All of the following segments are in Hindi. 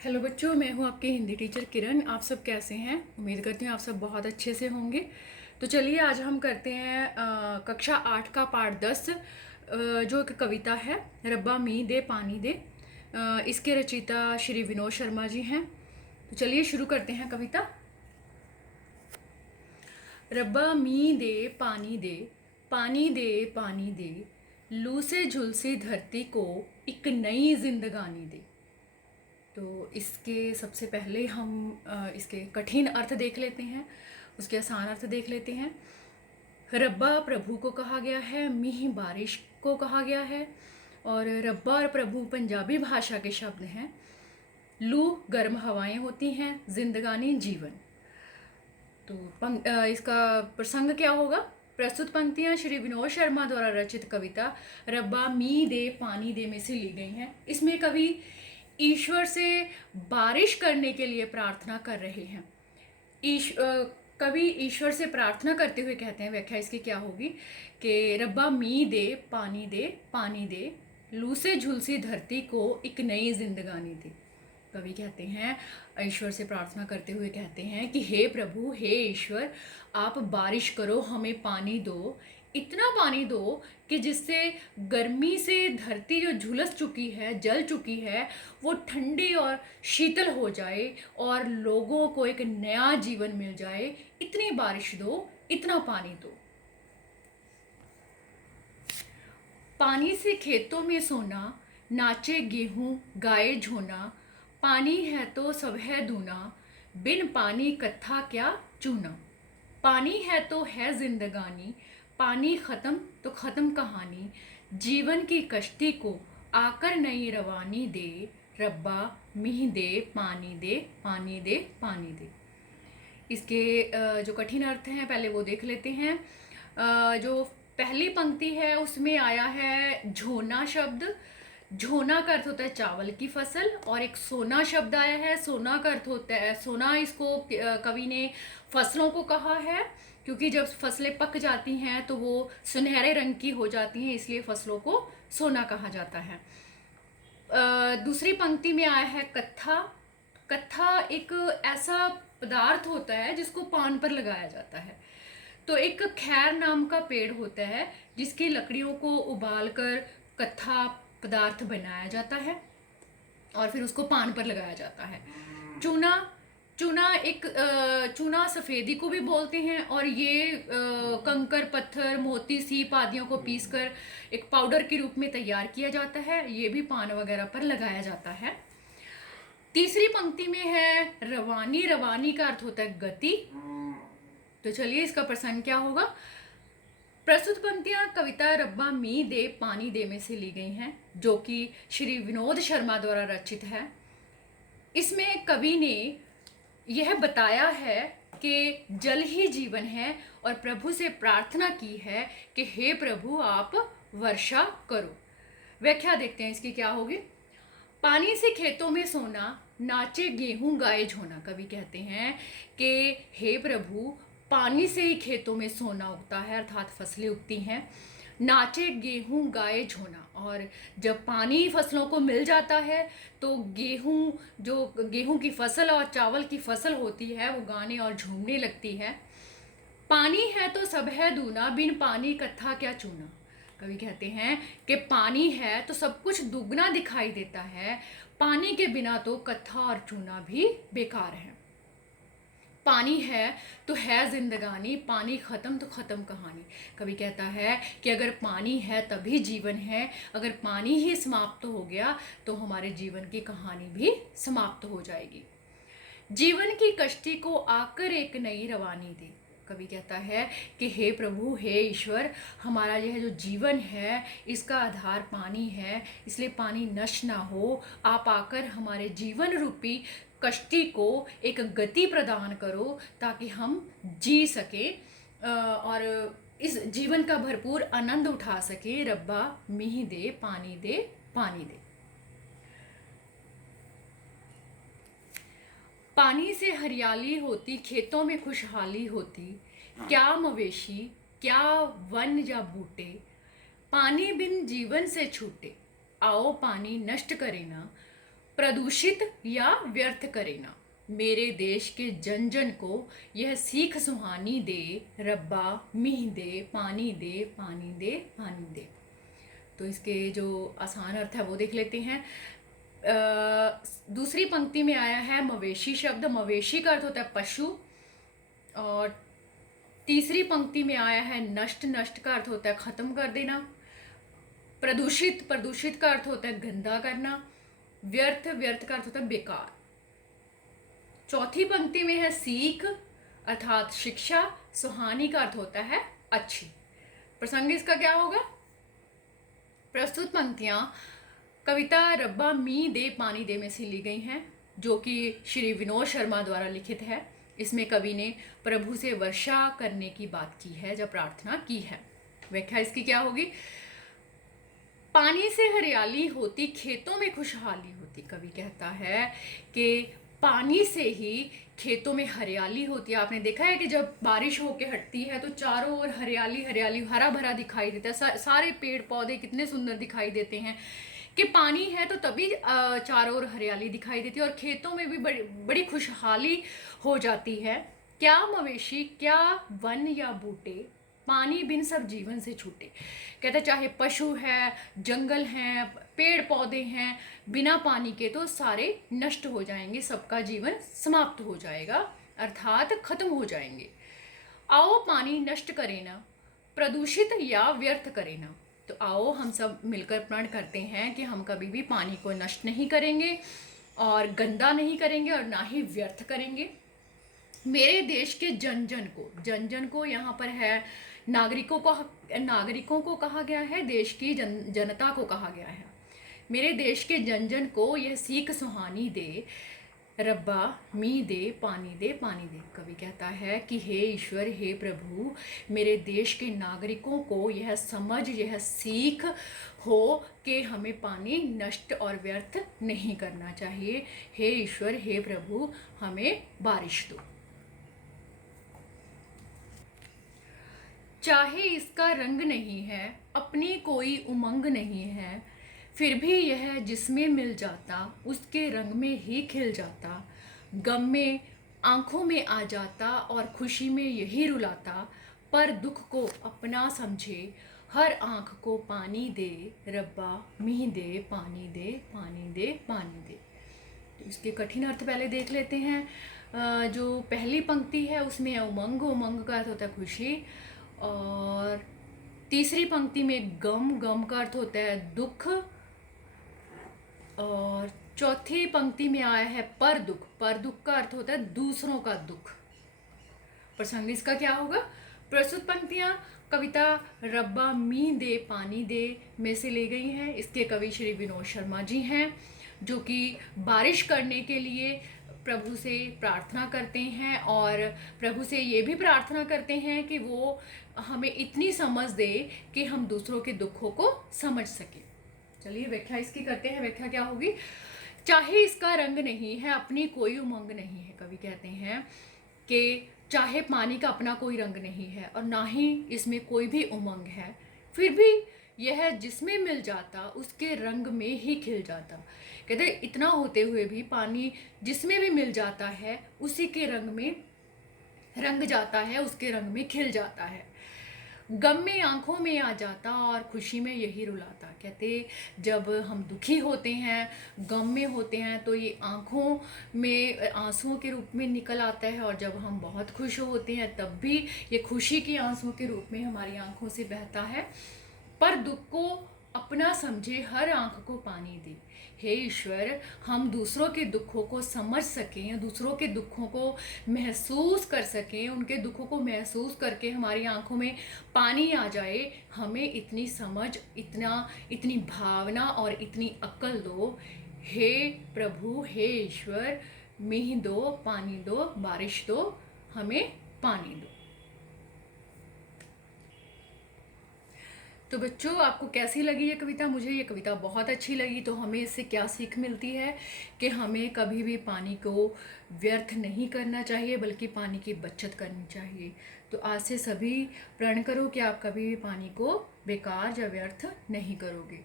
हेलो बच्चों, मैं हूँ आपकी हिंदी टीचर किरण। आप सब कैसे हैं? उम्मीद करती हूँ आप सब बहुत अच्छे से होंगे। तो चलिए आज हम करते हैं कक्षा 8 का पाठ 10, जो एक कविता है रब्बा मी दे पानी दे। इसके रचयिता श्री विनोद शर्मा जी हैं। तो चलिए शुरू करते हैं कविता। रब्बा मी दे पानी दे, पानी दे पानी दे, लू से झुलसी धरती को एक नई जिंदगानी दे। तो इसके सबसे पहले हम इसके कठिन अर्थ देख लेते हैं, उसके आसान अर्थ देख लेते हैं। रब्बा प्रभु को कहा गया है, मीह बारिश को कहा गया है, और रब्बा और प्रभु पंजाबी भाषा के शब्द हैं। लू गर्म हवाएं होती हैं, जिंदगानी जीवन। तो इसका प्रसंग क्या होगा? प्रस्तुत पंक्तियां श्री विनोद शर्मा द्वारा रचित कविता रब्बा मी दे पानी दे में से ली गई हैं। इसमें कवि ईश्वर से बारिश करने के लिए प्रार्थना कर रहे हैं। कवि ईश्वर से प्रार्थना करते हुए कहते हैं, व्याख्या इसकी क्या होगी कि रब्बा मी दे पानी दे, लू से झुलसी धरती को एक नई जिंदगानी दे। कवि कहते हैं, ईश्वर से प्रार्थना करते हुए कहते हैं कि हे प्रभु, हे ईश्वर, आप बारिश करो, हमें पानी दो, इतना पानी दो कि जिससे गर्मी से धरती जो झुलस चुकी है, जल चुकी है, वो ठंडी और शीतल हो जाए और लोगों को एक नया जीवन मिल जाए। इतनी बारिश दो, इतना पानी दो। पानी से खेतों में सोना, नाचे गेहूं गाए झोना, पानी है तो सब है दूना, बिन पानी कत्था क्या चूना। पानी है तो है जिंदगानी, पानी खत्म तो खत्म कहानी, जीवन की कश्ती को आकर नई रवानी दे, रब्बा मीह दे पानी दे, पानी दे पानी दे। इसके जो कठिन अर्थ हैं पहले वो देख लेते हैं। जो पहली पंक्ति है उसमें आया है झोना शब्द। झोना का अर्थ होता है चावल की फसल, और एक सोना शब्द आया है। सोना का अर्थ होता है, सोना इसको कवि ने फसलों को कहा है, क्योंकि जब फसलें पक जाती हैं तो वो सुनहरे रंग की हो जाती हैं, इसलिए फसलों को सोना कहा जाता है। दूसरी पंक्ति में आया है कत्था। कत्था एक ऐसा पदार्थ होता है जिसको पान पर लगाया जाता है। तो एक खैर नाम का पेड़ होता है जिसकी लकड़ियों को उबालकर कत्था पदार्थ बनाया जाता है और फिर उसको पान पर लगाया जाता है। चूना, चूना सफ़ेदी को भी बोलते हैं, और ये कंकर पत्थर मोती सीप आदियों को पीसकर एक पाउडर के रूप में तैयार किया जाता है। ये भी पान वगैरह पर लगाया जाता है। तीसरी पंक्ति में है रवानी। रवानी का अर्थ होता है गति। तो चलिए इसका प्रसंग क्या होगा। प्रस्तुत पंक्तियां कविता रब्बा मी दे पानी दे में से ली गई हैं, जो कि श्री विनोद शर्मा द्वारा रचित है। इसमें कवि ने यह बताया है कि जल ही जीवन है, और प्रभु से प्रार्थना की है कि हे प्रभु आप वर्षा करो। व्याख्या देखते हैं इसकी क्या होगी। पानी से खेतों में सोना, नाचे गेहूं गाए झोना। कवि कहते हैं कि हे प्रभु, पानी से ही खेतों में सोना उगता है, अर्थात फसलें उगती हैं। नाचे गेहूं गाए झोना, और जब पानी फसलों को मिल जाता है तो गेहूं की फसल और चावल की फसल होती है वो गाने और झूमने लगती है। पानी है तो सब है दूना, बिन पानी कत्था क्या चूना। कवि कहते हैं कि पानी है तो सब कुछ दुगना दिखाई देता है, पानी के बिना तो कत्था और चूना भी बेकार है। पानी है तो है जिंदगानी, पानी खत्म तो खत्म कहानी। कवि कहता है कि अगर पानी है तभी जीवन है, अगर पानी ही समाप्त हो गया तो हमारे जीवन की कहानी भी समाप्त हो जाएगी। जीवन की कश्ती को आकर एक नई रवानी दे। कवि कहता है कि हे प्रभु, हे ईश्वर, हमारा यह जो जीवन है इसका आधार पानी है, इसलिए पानी नष्ट ना हो। आप आकर हमारे जीवन रूपी कश्ती को एक गति प्रदान करो ताकि हम जी सकें और इस जीवन का भरपूर आनंद उठा सकें। रब्बा मीह दे पानी दे, पानी दे। पानी से हरियाली होती, खेतों में खुशहाली होती, क्या मवेशी क्या वन या बूटे, पानी बिन जीवन से छूटे। आओ पानी नष्ट करे ना, प्रदूषित या व्यर्थ करे ना, मेरे देश के जन जन को यह सीख सुहानी दे, रब्बा मींह दे पानी दे, पानी दे पानी दे। तो इसके जो आसान अर्थ है वो देख लेते हैं। दूसरी पंक्ति में आया है मवेशी शब्द। मवेशी का अर्थ होता है पशु। और तीसरी पंक्ति में आया है नष्ट। नष्ट का अर्थ होता है खत्म कर देना। प्रदूषित, प्रदूषित का अर्थ होता है गंदा करना। व्यर्थ, व्यर्थ का अर्थ होता है बेकार। चौथी पंक्ति में है सीख अर्थात शिक्षा। सुहानी का अर्थ होता है अच्छी। प्रसंग इसका क्या होगा? प्रस्तुत पंक्तियां कविता रब्बा मी दे पानी दे में से ली गई हैं, जो कि श्री विनोद शर्मा द्वारा लिखित है। इसमें कवि ने प्रभु से वर्षा करने की बात की है, जब प्रार्थना की है। व्याख्या इसकी क्या होगी? पानी से हरियाली होती, खेतों में खुशहाली होती। कवि कहता है कि पानी से ही खेतों में हरियाली होती है। आपने देखा है कि जब बारिश होके हटती है तो चारों ओर हरियाली हरियाली, हरा भरा दिखाई देता है। सारे पेड़ पौधे कितने सुंदर दिखाई देते हैं कि पानी है तो तभी चारों ओर हरियाली दिखाई देती है, और खेतों में भी बड़ी बड़ी खुशहाली हो जाती है। क्या मवेशी, क्या वन या बूटे, पानी बिन सब जीवन से छूटे। कहते चाहे पशु है, जंगल हैं, पेड़ पौधे हैं, बिना पानी के तो सारे नष्ट हो जाएंगे, सबका जीवन समाप्त हो जाएगा, अर्थात खत्म हो जाएंगे। आओ पानी नष्ट करे ना, प्रदूषित या व्यर्थ करे ना। तो आओ हम सब मिलकर प्रण करते हैं कि हम कभी भी पानी को नष्ट नहीं करेंगे और गंदा नहीं करेंगे और ना ही व्यर्थ करेंगे। मेरे देश के जन जन को यहाँ पर है नागरिकों को कहा गया है, देश की जनता को कहा गया है। मेरे देश के जन जन को यह सीख सुहानी दे, रब्बा मी दे पानी दे पानी दे। कवि कहता है कि हे ईश्वर, हे प्रभु, मेरे देश के नागरिकों को यह समझ, यह सीख हो कि हमें पानी नष्ट और व्यर्थ नहीं करना चाहिए। हे ईश्वर, हे प्रभु, हमें बारिश दो। चाहे इसका रंग नहीं है, अपनी कोई उमंग नहीं है, फिर भी यह जिसमें मिल जाता, उसके रंग में ही खिल जाता। गम में आंखों में आ जाता और खुशी में यही रुलाता। पर दुख को अपना समझे, हर आंख को पानी दे, रब्बा मींह दे पानी दे, पानी दे पानी दे। तो इसके कठिन अर्थ पहले देख लेते हैं। जो पहली पंक्ति है उसमें उमंग, उमंग का अर्थ होता है खुशी। और तीसरी पंक्ति में गम, गम का अर्थ होता है दुख। और चौथी पंक्ति में आया है पर दुख का अर्थ होता है दूसरों का दुख। प्रसंग इसका क्या होगा? प्रस्तुत पंक्तियां कविता रब्बा मी दे पानी दे में से ली गई हैं। इसके कवि श्री विनोद शर्मा जी हैं, जो कि बारिश करने के लिए प्रभु से प्रार्थना करते हैं और प्रभु से ये भी प्रार्थना करते हैं कि वो हमें इतनी समझ दे कि हम दूसरों के दुखों को समझ सकें। चलिए व्याख्या इसकी करते हैं। व्याख्या क्या होगी? चाहे इसका रंग नहीं है, अपनी कोई उमंग नहीं है। कवि कहते हैं कि चाहे पानी का अपना कोई रंग नहीं है और ना ही इसमें कोई भी उमंग है, फिर भी यह जिसमें मिल जाता उसके रंग में ही खिल जाता। कहते इतना होते हुए भी पानी जिसमें भी मिल जाता है उसी के रंग में रंग जाता है, उसके रंग में खिल जाता है। गम में आंखों में आ जाता और खुशी में यही रुलाता। कहते जब हम दुखी होते हैं, गम में होते हैं, तो ये आंखों में आंसुओं के रूप में निकल आता है, और जब हम बहुत खुश होते हैं तब भी ये खुशी के आंसुओं के रूप में हमारी आंखों से बहता है। पर दुख को अपना समझे, हर आंख को पानी दे। हे ईश्वर, हम दूसरों के दुखों को समझ सकें, दूसरों के दुखों को महसूस कर सकें, उनके दुखों को महसूस करके हमारी आंखों में पानी आ जाए। हमें इतनी समझ, इतनी भावना और इतनी अक्ल दो। हे प्रभु, हे ईश्वर, मींह दो, पानी दो, बारिश दो, हमें पानी दो। तो बच्चों, आपको कैसी लगी ये कविता? मुझे ये कविता बहुत अच्छी लगी। तो हमें इससे क्या सीख मिलती है कि हमें कभी भी पानी को व्यर्थ नहीं करना चाहिए, बल्कि पानी की बचत करनी चाहिए। तो आज से सभी प्रण करो कि आप कभी भी पानी को बेकार या व्यर्थ नहीं करोगे।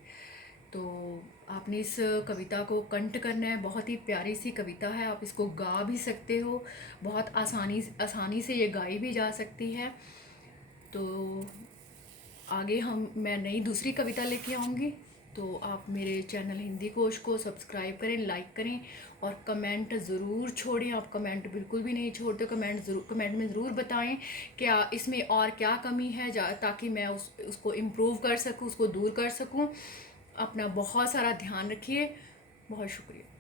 तो आपने इस कविता को कंठ करना है। बहुत ही प्यारी सी कविता है, आप इसको गा भी सकते हो, बहुत आसानी से ये गाई भी जा सकती है। तो आगे मैं नई दूसरी कविता लेके आऊँगी। तो आप मेरे चैनल हिंदी कोश को सब्सक्राइब करें, लाइक करें और कमेंट ज़रूर छोड़ें। आप कमेंट बिल्कुल भी नहीं छोड़ते, कमेंट में ज़रूर बताएं क्या इसमें और क्या कमी है, ताकि मैं उसको इम्प्रूव कर सकूं, उसको दूर कर सकूं। अपना बहुत सारा ध्यान रखिए। बहुत शुक्रिया।